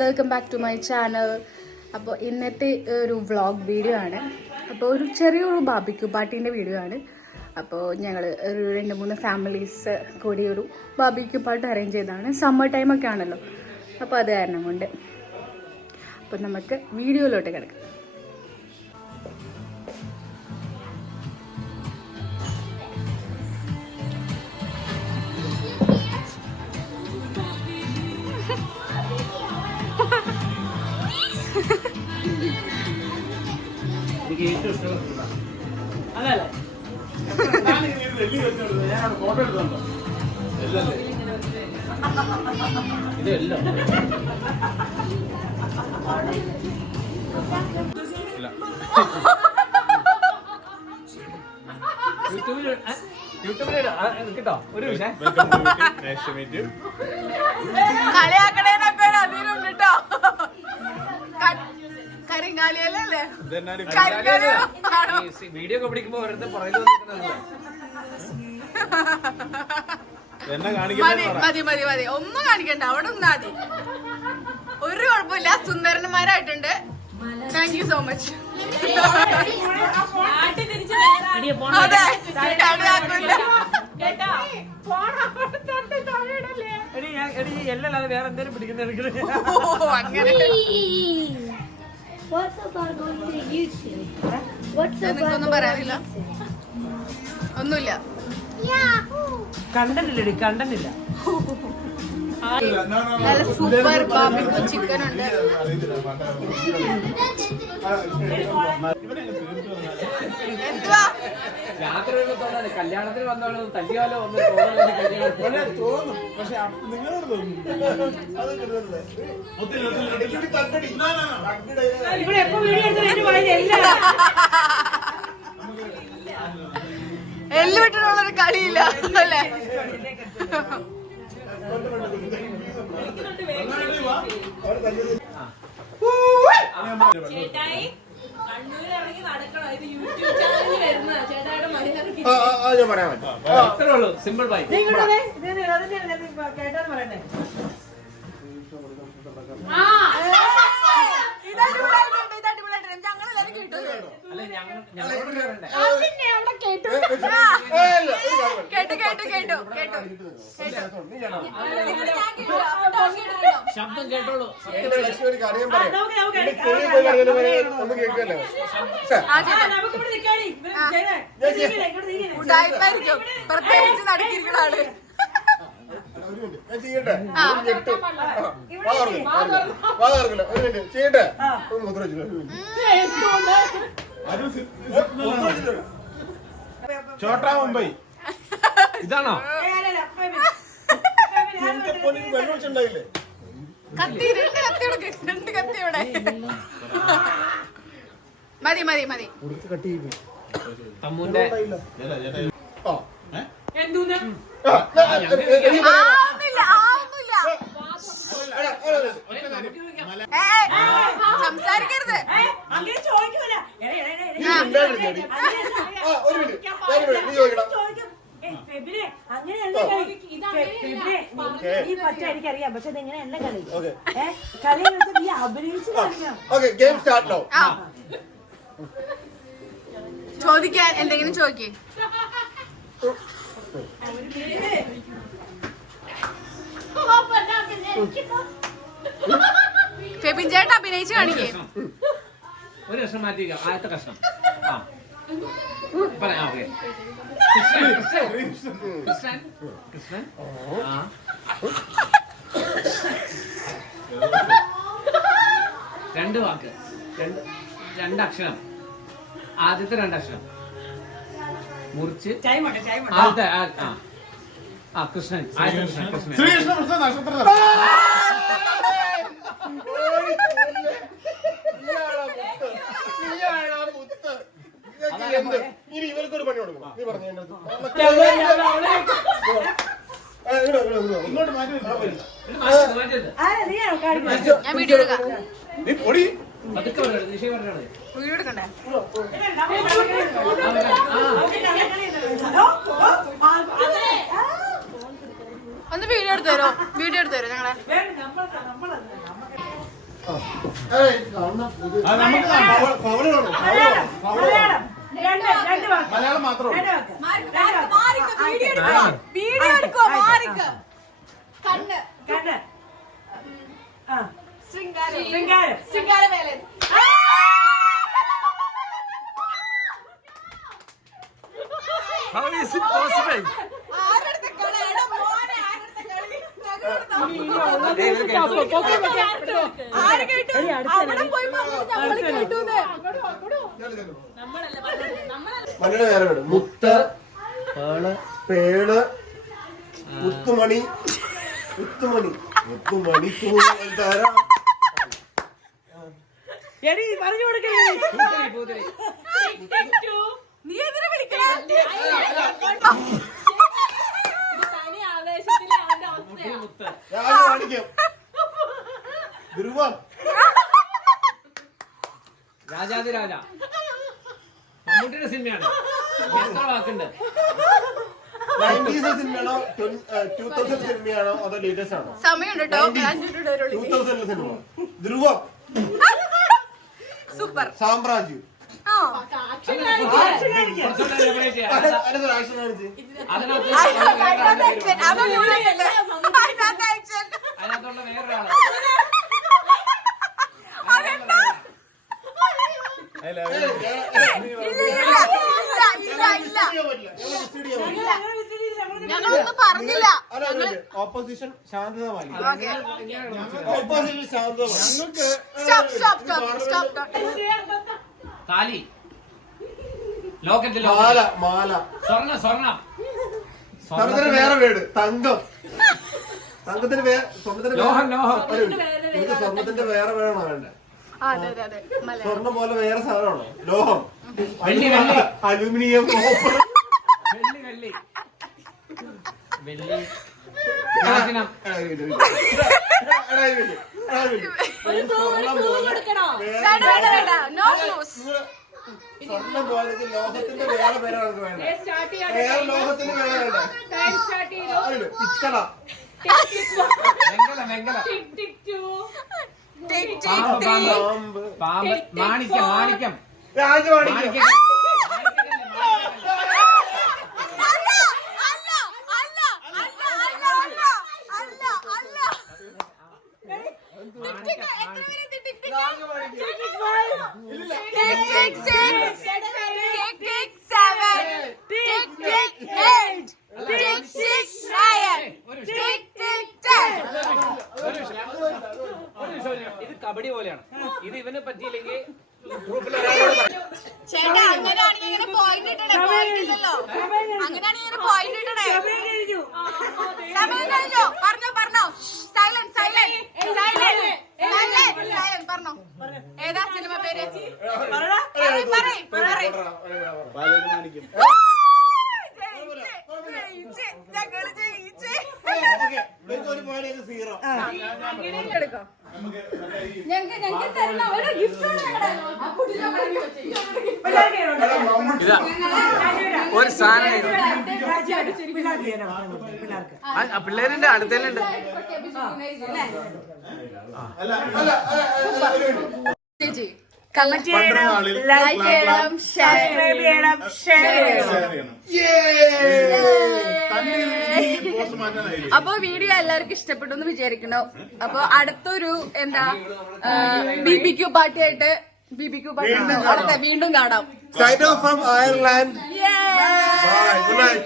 Welcome back to my channel. അപ്പോൾ ഇന്നത്തെ ഒരു വ്ളോഗ് വീഡിയോ ആണ്. അപ്പോൾ ഒരു ചെറിയൊരു ബാർബിക്യൂ പാർട്ടീൻ്റെ വീഡിയോ ആണ്. അപ്പോൾ ഞങ്ങൾ ഒരു 2-3 ഫാമിലീസ് കൂടി ഒരു ബാർബിക്യൂ പാർട്ടി അറേഞ്ച് ചെയ്തതാണ്. സമ്മർ ടൈമൊക്കെ ആണല്ലോ, അപ്പോൾ അത് കാരണം കൊണ്ട്. അപ്പോൾ നമുക്ക് വീഡിയോയിലോട്ട് കിടക്കാം. കളിയാക്കണേനൊക്കെ അതിലുണ്ട് കേട്ടോ. കരിങ്കാലിയല്ലേ വീഡിയോ ഒക്കെ പിടിക്കുമ്പോ ഓരോരുത്തർ മതി മതി മതി, ഒന്നും കാണിക്കണ്ട, അവിടെ ഒന്നും മതി. ഒരു കുഴപ്പമില്ല, സുന്ദരന്മാരായിട്ടുണ്ട്. Thank you so much. അതെ, എല്ലല്ലാതെ വേറെ എന്തേലും പിടിക്കുന്ന നിങ്ങൾക്കൊന്നും പറയാനില്ല? ഒന്നുമില്ല, കണ്ടനില്ലടി, കണ്ടനില്ല. നല്ല സൂപ്പർ ബാർബിക്യൂ ചിക്കൻ ഉണ്ട്. എന്തുവാ രാത്രി കല്യാണത്തിന് വന്നോളൂ, തല്ലിയാലോ തോന്നും. പക്ഷെ നിങ്ങളോട് എല്ലു വിട്ടിട്ടുള്ളൊരു കളിയില്ല അല്ലേ? Simple bye. ശബ്ദം കേട്ടോളൂ. പ്രത്യേകിച്ച് നടക്കിയിരിക്കുന്ന ആള് ചോട്ടാ മുംബൈ ഇതാണോ? കത്തി, രണ്ട് കത്തി ഇവിടെ. മതി മതി മതി. തമ്മൂന്റെ സംസാരിക്കരുത്. എനിക്കറിയാം, പക്ഷെ ഇതെങ്ങനെയല്ല കളി. കളി നീ അഭിനയിച്ച് ചോദിക്കാൻ എന്തെങ്കിലും ചോദിക്കേ. ഫെബിൻ ചേട്ടാ അഭിനയിച്ച് കാണിക്കേ. ഒരു കഷ്ണം മാറ്റി ആദ്യത്തെ കഷ്ണം. പറയാം. ഓക്കെ, കൃഷ്ണൻ കൃഷ്ണൻ. രണ്ട് വാക്ക്, രണ്ടക്ഷരം. ആദ്യത്തെ രണ്ടക്ഷരം മുറിച്ച് ആദ്യത്തെ കൃഷ്ണൻ. കൃഷ്ണൻ ഇനി ഇവർക്കൊരു പണി കൊടുക്കും. നീ പറഞ്ഞു ഇങ്ങോട്ട് മാറ്റി. ഞാൻ വീഡിയോ എടുക്കാം. നീ പൊടി വീഡിയോ എടുക്കണ്ടേ? ഒന്ന് വീഡിയോ എടുത്തു തരോ? വീഡിയോ എടുത്തു തരോ ഞങ്ങളെ? മലയാളം മാത്രമേ വീഡിയോ എടുക്കോ മാറിക്ക് കണ്ണ് കണ്ണ് ശൃംഗാരം ശൃംഗാരം ശൃംഗാരവേലൻ How is it possible? ആരെടുത്ത കളി എടാ മോനെ ആരെടുത്ത കളി ആര് കേട്ടു അവിടെ പോയി നമ്മൾ കേട്ടുന്നേ മണ്ണിയുടെ വേറെ വീട് മുത്ത് പേള് മുത്തുമണി മുത്തുമണി മുത്തുമണി എടി പറഞ്ഞു കൊടുക്കണേ നീ എതിരെ വിളിക്കണേ കാണിക്കാം ധ്രുവം രാജാതിരാജ മമ്മൂട്ടിയുടെ സിനിമയാണ് എത്ര വാക്കുണ്ട് 90s സിനിമയാണോ 2000 സിനിമയാണോ അതോ ലേറ്റസ്റ്റ് ആണോ സമയമുണ്ട് കേട്ടോ 2000 സിനിമ ധ്രുവം സൂപ്പർ സാമ്രാജ്യം ആ കുറച്ചുകൂടെ elaborate ചെയ്യാം. അതിനകത്ത് ആക്ഷൻ കാണിച്ച് അതിനകത്തുള്ള വേറൊരാള് ഞങ്ങളൊന്നും പറഞ്ഞില്ല ഓപ്പോസിഷൻ ശാന്തത പാലിക്കും ഓപ്പോസിഷൻ ശാന്തത താലി ലോക്കറ്റ് മാല മാല സ്വർണം സ്വർണത്തിന് വേറെ വീട് തങ്കം തങ്കത്തിന് സ്വർണത്തിന് ലോഹം ലോഹം നിങ്ങൾക്ക് സ്വർണത്തിന്റെ വേറെ വേണോ വേണ്ടേ അതെ അതെ അതെ സ്വർണം പോലെ വേറെ സാധനമാണോ ലോഹം വെള്ളി വെള്ളി അലൂമിനിയം കോപ്പർ വെള്ളി വെള്ളി വെള്ളി പ്ലാറ്റിനം നോ ക്ലൂസ് സ്വർണം പോലെ ലോഹത്തിന്റെ വേറെ പേരാ നമുക്ക് വേണ്ട വേറെ ലോഹത്തിന് വേറെ വേണ്ട പിച്ചള വെങ്കലം വെങ്കലം പാമ്പ് പാമ്പ് മാണിക്യം മാണിക്യം രാജവാണിക്യം മാണിക്യം ഇത് കബഡി പോലെയാണ് ഇത് ഇവനെ പറ്റിയില്ലെങ്കിൽ ചേട്ടാ അങ്ങനെയാണെങ്കിൽ ഇങ്ങനെ പോയിന്റ് ഇട്ടണേ പോയിട്ടില്ലല്ലോ അങ്ങനെയാണെങ്കിൽ പോയിന്റ് ഇട്ടണേ സമയം കഴിഞ്ഞോ പറഞ്ഞോ സൈലന്റ് പറഞ്ഞോ ഏതാ സിനിമ പേര് ഞങ്ങൾക്ക് തരുന്ന ഒരു ഗിഫ്റ്റ് ഒരു സാധനം പിള്ളേർക്ക് പിള്ളേരിന്റെ അടുത്തല്ലുണ്ട് ചേച്ചി കമന്റ് ചെയ്യണം ലൈക്ക് ചെയ്യണം സബ്സ്ക്രൈബ് ചെയ്യണം ഷെയർ ചെയ്യണം അപ്പൊ വീഡിയോ എല്ലാവർക്കും ഇഷ്ടപ്പെട്ടു എന്ന് വിചാരിക്കണോ അപ്പൊ അടുത്തൊരു എന്താ BBQ പാർട്ടിയായിട്ട് BBQ പാർട്ടി അടുത്ത വീണ്ടും കാണാം Sign off from Ireland. Yeah. Bye. Good night.